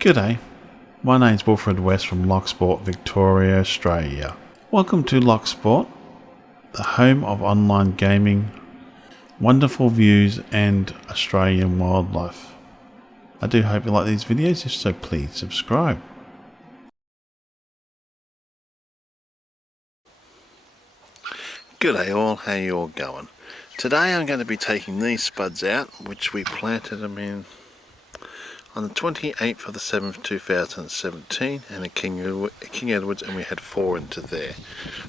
G'day, my name's Wilfred West from Locksport, Victoria, Australia. Welcome to Locksport, the home of online gaming, wonderful views and Australian wildlife. I do hope you like these videos, if so please subscribe. G'day all, how you all going? Today I'm going to be taking these spuds out, which we planted them in on the 28th of the 7th 2017 and in King Edwards, and we had 4 into there.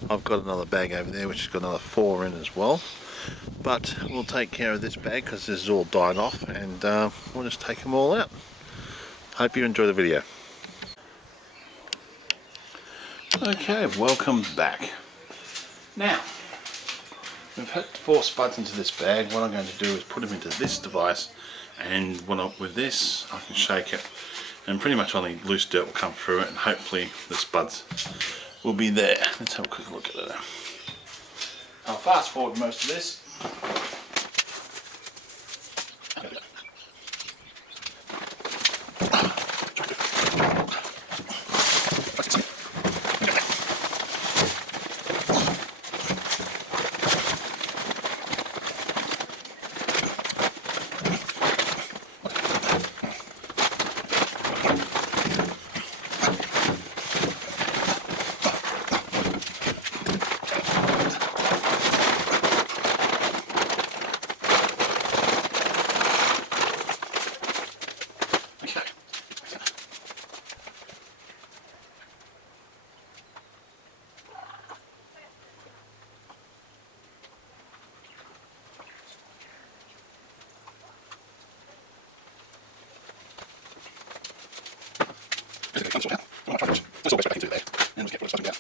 I've got another bag over there which has got another 4 in as well, but we'll take care of this bag because this is all dying off, and we'll just take them all out. Hope you enjoy the video. Okay, welcome back. Now, we've had 4 spuds into this bag. What I'm going to do is put them into this device, and with this I can shake it and pretty much only loose dirt will come through it, and hopefully the spuds will be there. Let's have a quick look at it. I'll fast forward most of this. That's all the best I can do there. And just get what it's down.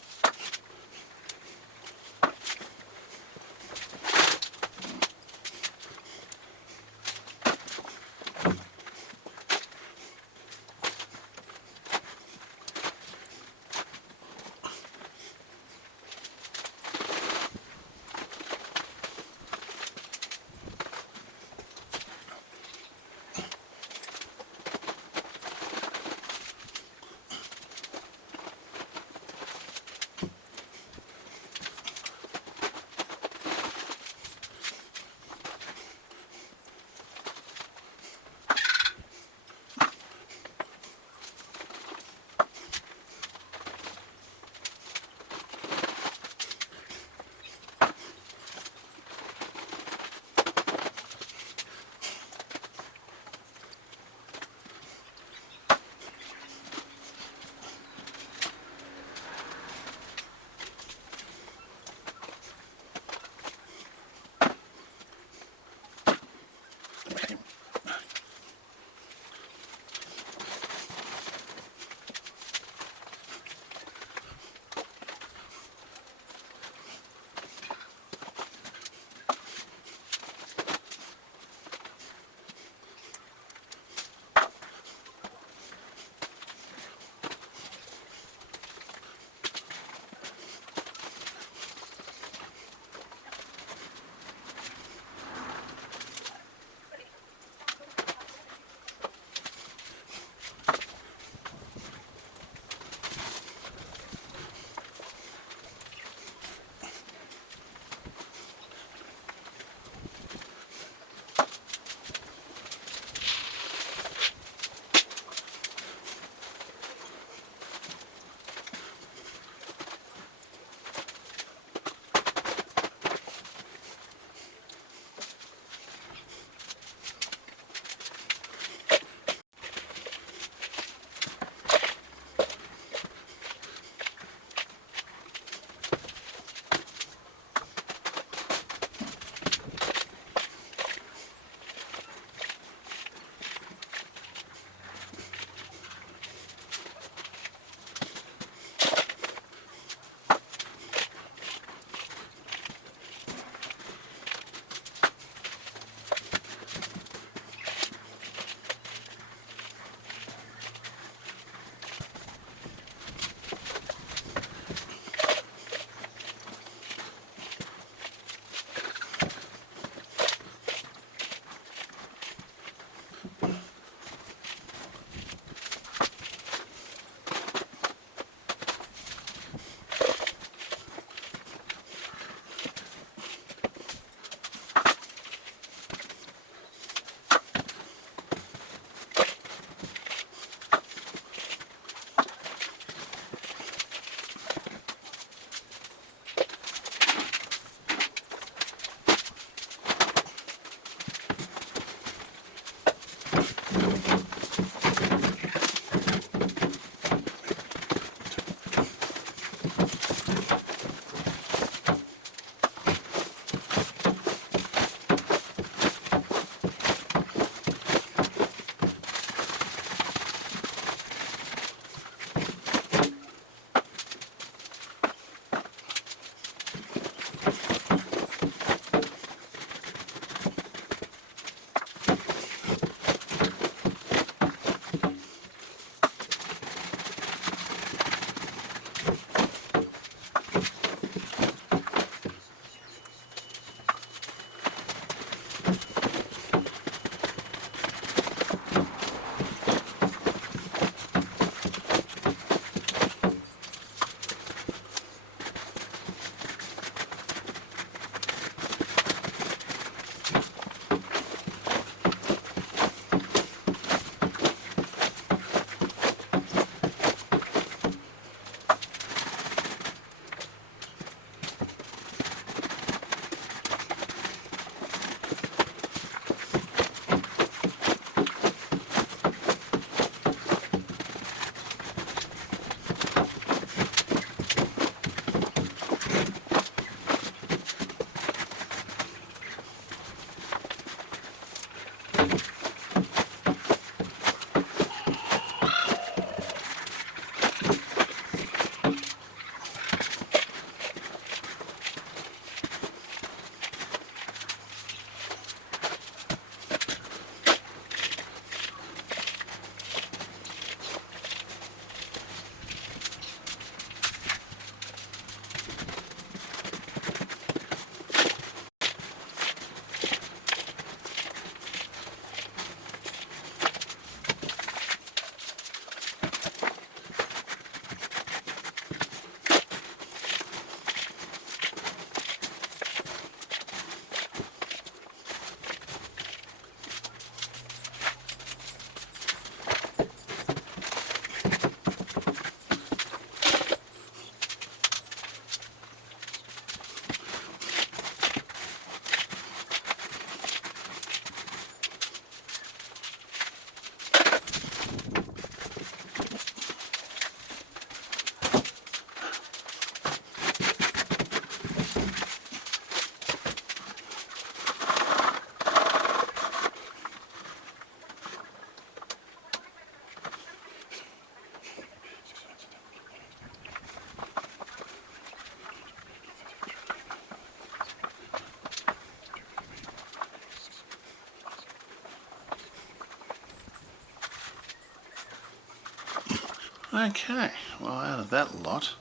Okay, well out of that lot,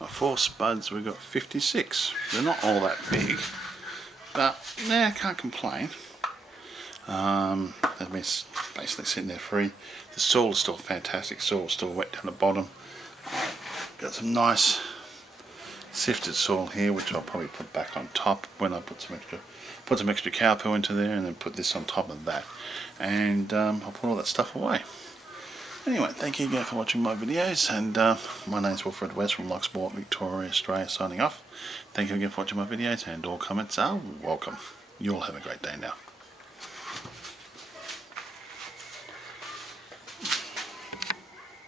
of 4 spuds we've got 56. They're not all that big, but yeah, I can't complain. They've been basically sitting there free. The soil is still fantastic, soil is still wet down the bottom. Got some nice sifted soil here, which I'll probably put back on top when I put some extra cow poo into there, and then put this on top of that, and I'll put all that stuff away. Anyway, thank you again for watching my videos, and my name's Wilfred West from Locksport, Victoria, Australia, signing off. Thank you again for watching my videos, and all comments are welcome. You all have a great day now.